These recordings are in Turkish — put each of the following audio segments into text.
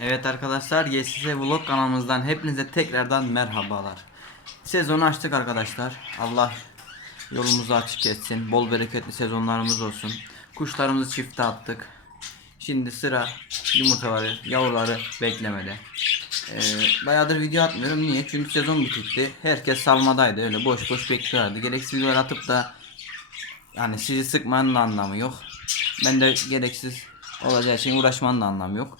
Evet arkadaşlar YSS Vlog kanalımızdan hepinize tekrardan merhabalar. Sezonu açtık arkadaşlar. Allah yolumuzu açık etsin. Bol bereketli sezonlarımız olsun. Kuşlarımızı çifte attık. Şimdi sıra yumurtaları, yavruları beklemede. Ee, bayağıdır video atmıyorum. Niye? Çünkü sezon bitikti. Herkes salmadaydı. Öyle boş boş bekliyorlardı. Gereksiz videolar atıp da yani sizi sıkmanın anlamı yok. Ben de gereksiz olacağı için uğraşmanın anlamı yok.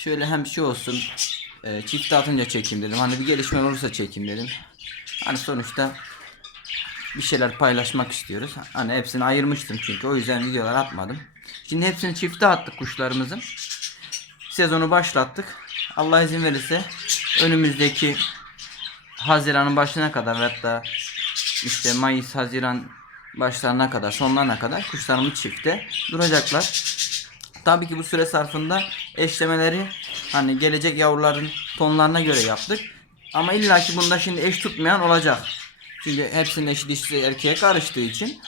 Şöyle hem şey olsun. E, çift atınca çekeyim dedim. Hani bir gelişme olursa çekeyim dedim. Hani sonuçta bir şeyler paylaşmak istiyoruz. Hani hepsini ayırmıştım çünkü o yüzden videolar atmadım. Şimdi hepsini çifte attık kuşlarımızın. Sezonu başlattık. Allah izin verirse önümüzdeki Haziran'ın başına kadar ve hatta işte Mayıs, Haziran başlarına kadar, sonlarına kadar kuşlarımız çifte duracaklar. Tabii ki bu süre zarfında eşlemeleri hani gelecek yavruların tonlarına göre yaptık. Ama illaki bunda şimdi eş tutmayan olacak. Çünkü hepsinin eşi dişi erkeğe karıştığı için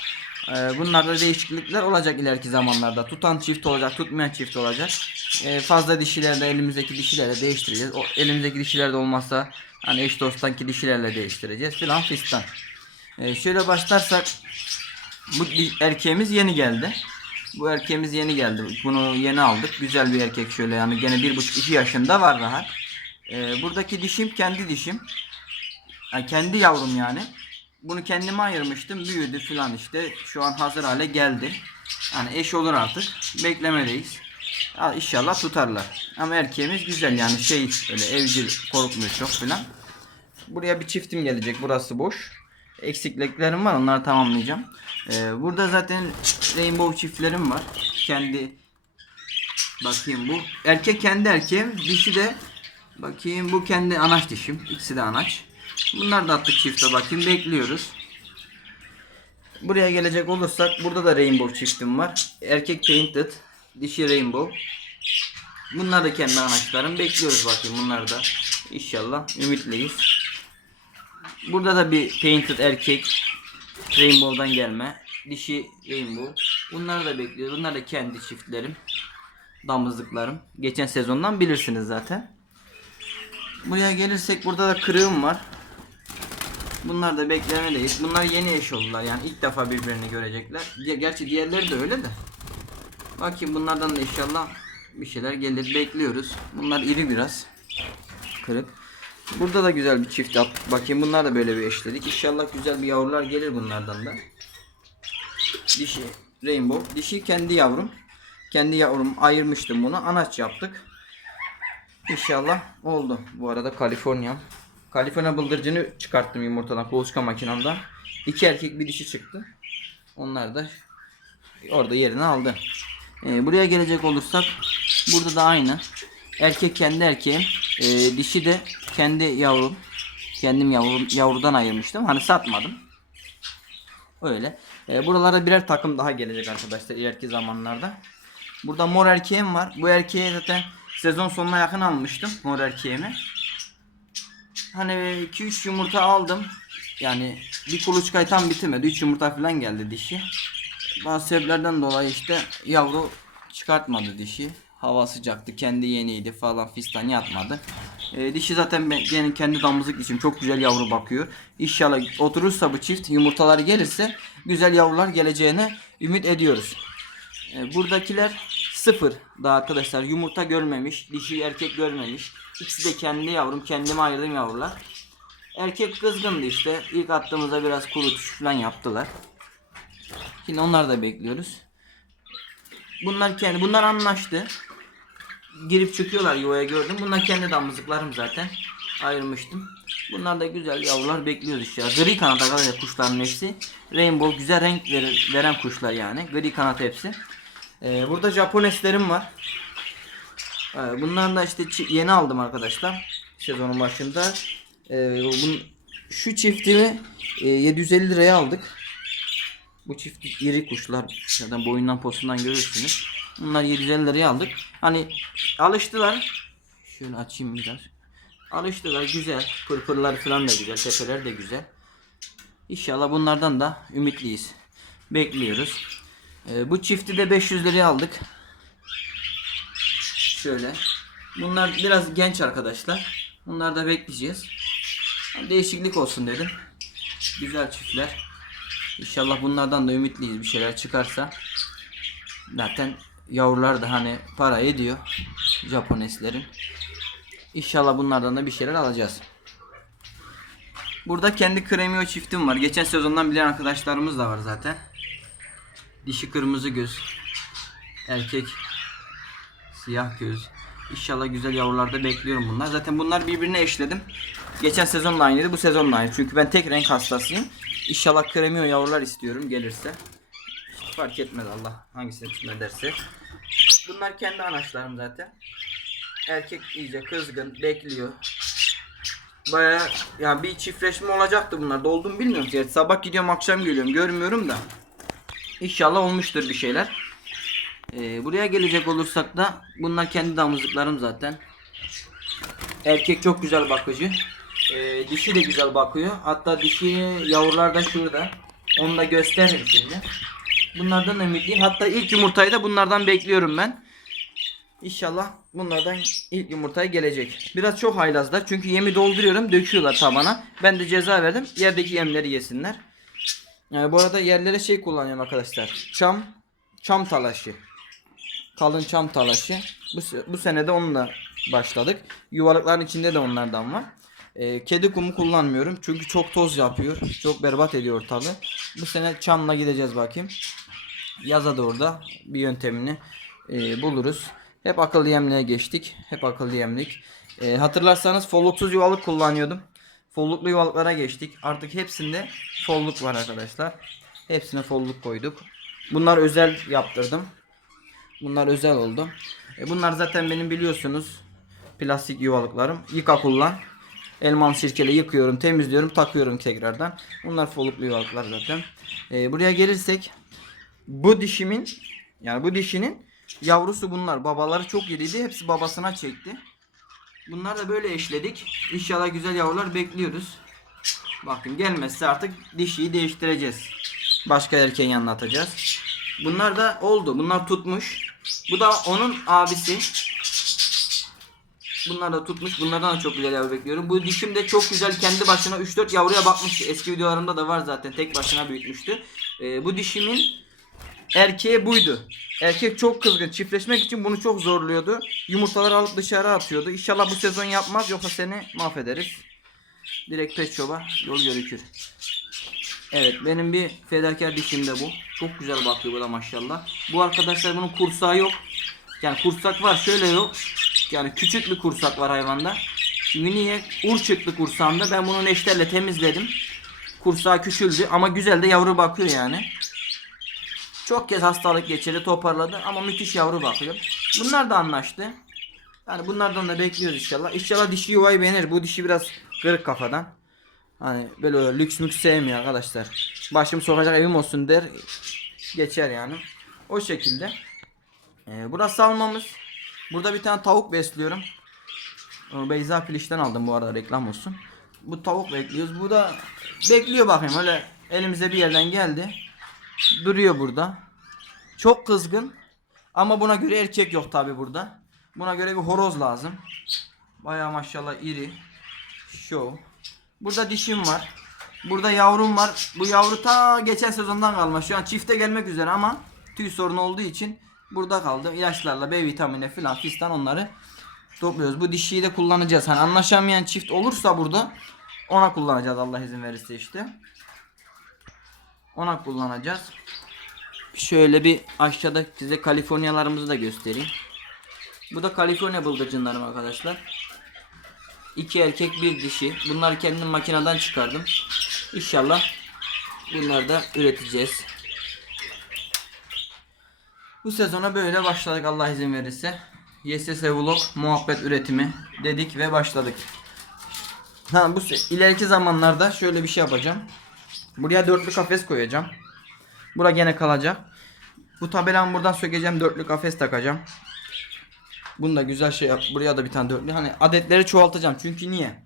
e, bunlarda değişiklikler olacak ileriki zamanlarda. Tutan çift olacak, tutmayan çift olacak. E, fazla dişilerde elimizdeki dişilerle değiştireceğiz. O elimizdeki dişilerde olmazsa hani eş dosttaki dişilerle değiştireceğiz filan fistan. E, şöyle başlarsak bu erkeğimiz yeni geldi. Bu erkeğimiz yeni geldi. Bunu yeni aldık. Güzel bir erkek şöyle yani gene bir buçuk iki yaşında var rahat. Ee, buradaki dişim kendi dişim. Yani kendi yavrum yani. Bunu kendime ayırmıştım. Büyüdü filan işte. Şu an hazır hale geldi. Yani eş olur artık. Beklemedeyiz. Ya inşallah tutarlar. Ama erkeğimiz güzel yani şey öyle evcil korkmuyor çok filan. Buraya bir çiftim gelecek. Burası boş. Eksikliklerim var. Onları tamamlayacağım. Ee, burada zaten rainbow çiftlerim var. Kendi bakayım bu. Erkek kendi erkeğim. Dişi de bakayım bu kendi anaç dişim. İkisi de anaç. Bunlar da attık çifte bakayım. Bekliyoruz. Buraya gelecek olursak burada da rainbow çiftim var. Erkek painted. Dişi rainbow. Bunlar da kendi anaçlarım. Bekliyoruz bakayım bunlar da. İnşallah ümitliyiz. Burada da bir painted erkek Rainbow'dan gelme. Dişi Rainbow. Bunları da bekliyoruz. Bunlar da kendi çiftlerim. Damızlıklarım. Geçen sezondan bilirsiniz zaten. Buraya gelirsek burada da kırığım var. Bunlar da beklemedeyiz. Bunlar yeni eş oldular yani ilk defa birbirini görecekler. Ge- Gerçi diğerleri de öyle de. Bakayım bunlardan da inşallah bir şeyler gelir bekliyoruz. Bunlar iri biraz. Kırık. Burada da güzel bir çift yaptık. Bakayım bunlar da böyle bir eşledik. İnşallah güzel bir yavrular gelir bunlardan da. Dişi Rainbow. Dişi kendi yavrum. Kendi yavrum ayırmıştım bunu. Anaç yaptık. İnşallah oldu. Bu arada Kaliforniya. Kaliforniya bıldırcını çıkarttım yumurtadan kuluçka makinamda. İki erkek bir dişi çıktı. Onlar da orada yerini aldı. Ee, buraya gelecek olursak burada da aynı. Erkek kendi erkeğim. Ee, dişi de kendi yavrum. Kendim yavrum, yavrudan ayırmıştım. Hani satmadım. Öyle. Ee, buralara birer takım daha gelecek arkadaşlar ileriki zamanlarda. Burada mor erkeğim var. Bu erkeği zaten sezon sonuna yakın almıştım. Mor erkeğimi. Hani 2-3 yumurta aldım. Yani bir kuluçkay tam bitirmedi. 3 yumurta falan geldi dişi. Bazı sebeplerden dolayı işte yavru çıkartmadı dişi. Hava sıcaktı, kendi yeniydi falan fistan yatmadı. Ee, dişi zaten ben, benim kendi damızlık için çok güzel yavru bakıyor. İnşallah oturursa bu çift yumurtaları gelirse güzel yavrular geleceğine ümit ediyoruz. Ee, buradakiler sıfır daha arkadaşlar yumurta görmemiş, dişi erkek görmemiş. İkisi de kendi yavrum, kendime ayırdığım yavrular. Erkek kızgındı işte. İlk attığımızda biraz kurutuş falan yaptılar. Şimdi onları da bekliyoruz. Bunlar kendi bunlar anlaştı. Girip çıkıyorlar yuvaya gördüm. Bunlar kendi damızlıklarım zaten. Ayırmıştım. Bunlar da güzel yavrular bekliyoruz işte. Gri kanat arkadaşlar kuşların hepsi. Rainbow güzel renk verir, veren kuşlar yani. Gri kanat hepsi. Ee, burada Japoneslerim var. Ee, bunlar da işte yeni aldım arkadaşlar. Sezonun başında. Ee, bun, şu çiftimi e, 750 liraya aldık. Bu çift iri kuşlar. Zaten boyundan posundan görürsünüz. Bunlar 750 liraya aldık. Hani alıştılar. Şöyle açayım biraz. Alıştılar güzel. Pırpırlar falan da güzel. Tepeler de güzel. İnşallah bunlardan da ümitliyiz. Bekliyoruz. Ee, bu çifti de 500 liraya aldık. Şöyle. Bunlar biraz genç arkadaşlar. Bunlar da bekleyeceğiz. Değişiklik olsun dedim. Güzel çiftler. İnşallah bunlardan da ümitliyiz bir şeyler çıkarsa. Zaten yavrular da hani para ediyor. Japoneslerin. İnşallah bunlardan da bir şeyler alacağız. Burada kendi kremio çiftim var. Geçen sezondan bilen arkadaşlarımız da var zaten. Dişi kırmızı göz. Erkek siyah göz. İnşallah güzel yavrularda bekliyorum bunlar. Zaten bunlar birbirine eşledim. Geçen sezon da aynıydı, bu sezon da aynı. Çünkü ben tek renk hastasıyım. İnşallah kremio yavrular istiyorum gelirse. Hiç fark etmez Allah hangisini tutma derse. Bunlar kendi anaçlarım zaten. Erkek iyice kızgın, bekliyor. Baya ya bir çiftleşme olacaktı bunlar. Doldu mu bilmiyorum. ki. Sabah gidiyorum akşam geliyorum. Görmüyorum da. İnşallah olmuştur bir şeyler. Ee, buraya gelecek olursak da bunlar kendi damızlıklarım zaten. Erkek çok güzel bakıcı. Ee, dişi de güzel bakıyor. Hatta dişi yavrular da şurada. Onu da gösteririm şimdi. Bunlardan ümitliyim. Hatta ilk yumurtayı da bunlardan bekliyorum ben. İnşallah bunlardan ilk yumurtaya gelecek. Biraz çok haylazlar. Çünkü yemi dolduruyorum. Döküyorlar tabana. Ben de ceza verdim. Yerdeki yemleri yesinler. Yani bu arada yerlere şey kullanıyorum arkadaşlar. Çam, çam talaşı. Kalın çam talaşı. Bu, bu sene de onunla başladık. Yuvalıkların içinde de onlardan var. Ee, kedi kumu kullanmıyorum. Çünkü çok toz yapıyor. Çok berbat ediyor ortalığı. Bu sene çamla gideceğiz bakayım. Yaza da orada bir yöntemini e, buluruz. Hep akıllı yemliğe geçtik. Hep akıllı yemlik. E, hatırlarsanız folluksuz yuvalık kullanıyordum. Folluklu yuvalıklara geçtik. Artık hepsinde folluk var arkadaşlar. Hepsine folluk koyduk. Bunlar özel yaptırdım. Bunlar özel oldu. E, bunlar zaten benim biliyorsunuz plastik yuvalıklarım. Yıka kullan. Elman sirkele yıkıyorum, temizliyorum, takıyorum tekrardan. Bunlar folluklu yuvalıklar zaten. E, buraya gelirsek bu dişimin yani bu dişinin yavrusu bunlar. Babaları çok iriydi. Hepsi babasına çekti. Bunlar da böyle eşledik. İnşallah güzel yavrular bekliyoruz. Bakın gelmezse artık dişiyi değiştireceğiz. Başka erkeğin yanına atacağız. Bunlar da oldu. Bunlar tutmuş. Bu da onun abisi. Bunlar da tutmuş. Bunlardan da çok güzel yavru bekliyorum. Bu dişim de çok güzel kendi başına 3-4 yavruya bakmıştı. Eski videolarımda da var zaten. Tek başına büyütmüştü. Ee, bu dişimin erkeği buydu. Erkek çok kızgın. Çiftleşmek için bunu çok zorluyordu. Yumurtaları alıp dışarı atıyordu. İnşallah bu sezon yapmaz yoksa seni mahvederiz. Direkt pet shop'a yol görükür. Evet benim bir fedakar dişim de bu. Çok güzel bakıyor bu da maşallah. Bu arkadaşlar bunun kursağı yok. Yani kursak var şöyle yok. Yani küçük bir kursak var hayvanda. Şimdi niye? Ur çıktı kursağında. Ben bunu neşterle temizledim. Kursağı küçüldü ama güzel de yavru bakıyor yani. Çok kez hastalık geçirdi toparladı ama müthiş yavru bakıyor. Bunlar da anlaştı. Yani bunlardan da bekliyoruz inşallah. İnşallah dişi yuvayı beğenir. Bu dişi biraz kırık kafadan. Hani böyle öyle lüks mük sevmiyor arkadaşlar. Başım sokacak evim olsun der. Geçer yani. O şekilde. Ee, burası salmamız. Burada bir tane tavuk besliyorum. O Beyza Piliş'ten aldım bu arada reklam olsun. Bu tavuk bekliyoruz. Bu da bekliyor bakayım öyle elimize bir yerden geldi. Duruyor burada. Çok kızgın. Ama buna göre erkek yok tabi burada. Buna göre bir horoz lazım. Baya maşallah iri. Şu. Burada dişim var. Burada yavrum var. Bu yavru ta geçen sezondan kalma. Şu an çifte gelmek üzere ama tüy sorunu olduğu için burada kaldı. İlaçlarla B vitamini filan fistan onları topluyoruz. Bu dişiyi de kullanacağız. Hani anlaşamayan çift olursa burada ona kullanacağız Allah izin verirse işte. Ona kullanacağız. Şöyle bir aşağıda size Kaliforniyalarımızı da göstereyim. Bu da Kaliforniya bıldırcınlarım arkadaşlar. İki erkek bir dişi. Bunları kendim makineden çıkardım. İnşallah bunları da üreteceğiz. Bu sezona böyle başladık Allah izin verirse. YSS Vlog muhabbet üretimi dedik ve başladık. Ha bu ileriki zamanlarda şöyle bir şey yapacağım. Buraya dörtlü kafes koyacağım. Bura gene kalacak. Bu tabelamı buradan sökeceğim. Dörtlü kafes takacağım. Bunu da güzel şey yap. Buraya da bir tane dörtlü. Hani adetleri çoğaltacağım. Çünkü niye?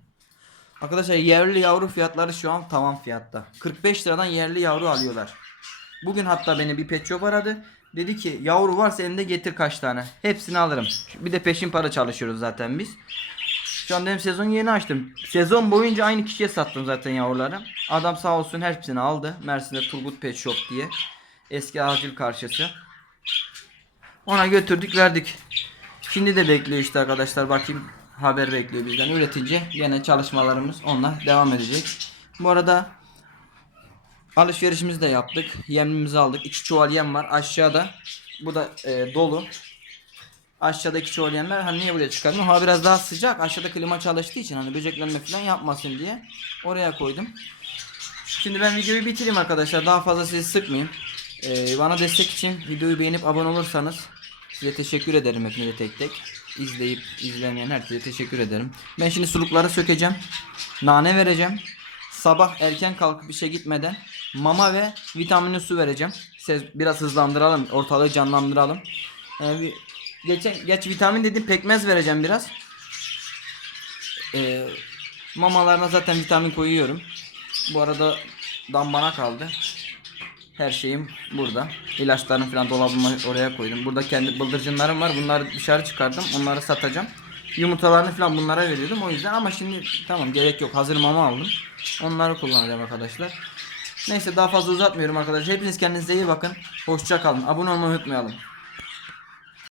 Arkadaşlar yerli yavru fiyatları şu an tamam fiyatta. 45 liradan yerli yavru alıyorlar. Bugün hatta beni bir pet shop aradı. Dedi ki yavru varsa elinde getir kaç tane. Hepsini alırım. Bir de peşin para çalışıyoruz zaten biz. Şu an benim sezon yeni açtım. Sezon boyunca aynı kişiye sattım zaten yavruları. Adam sağ olsun hepsini aldı. Mersin'de Turgut Pet Shop diye. Eski acil karşısı. Ona götürdük verdik. Şimdi de bekliyor işte arkadaşlar bakayım haber bekliyor bizden. Üretici yine çalışmalarımız onunla devam edecek. Bu arada alışverişimizi de yaptık. Yemimizi aldık. İki çuval yem var aşağıda. Bu da e, dolu. Aşağıdaki çuval yemler hani niye buraya çıkardım? Hava biraz daha sıcak. Aşağıda klima çalıştığı için hani böceklenme falan yapmasın diye oraya koydum. Şimdi ben videoyu bitireyim arkadaşlar. Daha fazla sizi sıkmayayım. Ee, bana destek için videoyu beğenip abone olursanız size teşekkür ederim hepinize tek tek. İzleyip izlemeyen herkese teşekkür ederim. Ben şimdi sulukları sökeceğim. Nane vereceğim. Sabah erken kalkıp işe gitmeden mama ve vitaminli su vereceğim. Siz biraz hızlandıralım, ortalığı canlandıralım. Ee, geçen geç vitamin dedim pekmez vereceğim biraz. Ee, mamalarına zaten vitamin koyuyorum. Bu arada dambana kaldı. Her şeyim burada. İlaçlarını falan dolabıma oraya koydum. Burada kendi bıldırcınlarım var. Bunları dışarı çıkardım. Onları satacağım. Yumurtalarını falan bunlara veriyordum. O yüzden ama şimdi tamam gerek yok. Hazır mama aldım. Onları kullanacağım arkadaşlar. Neyse daha fazla uzatmıyorum arkadaşlar. Hepiniz kendinize iyi bakın. Hoşça kalın. Abone olmayı unutmayalım.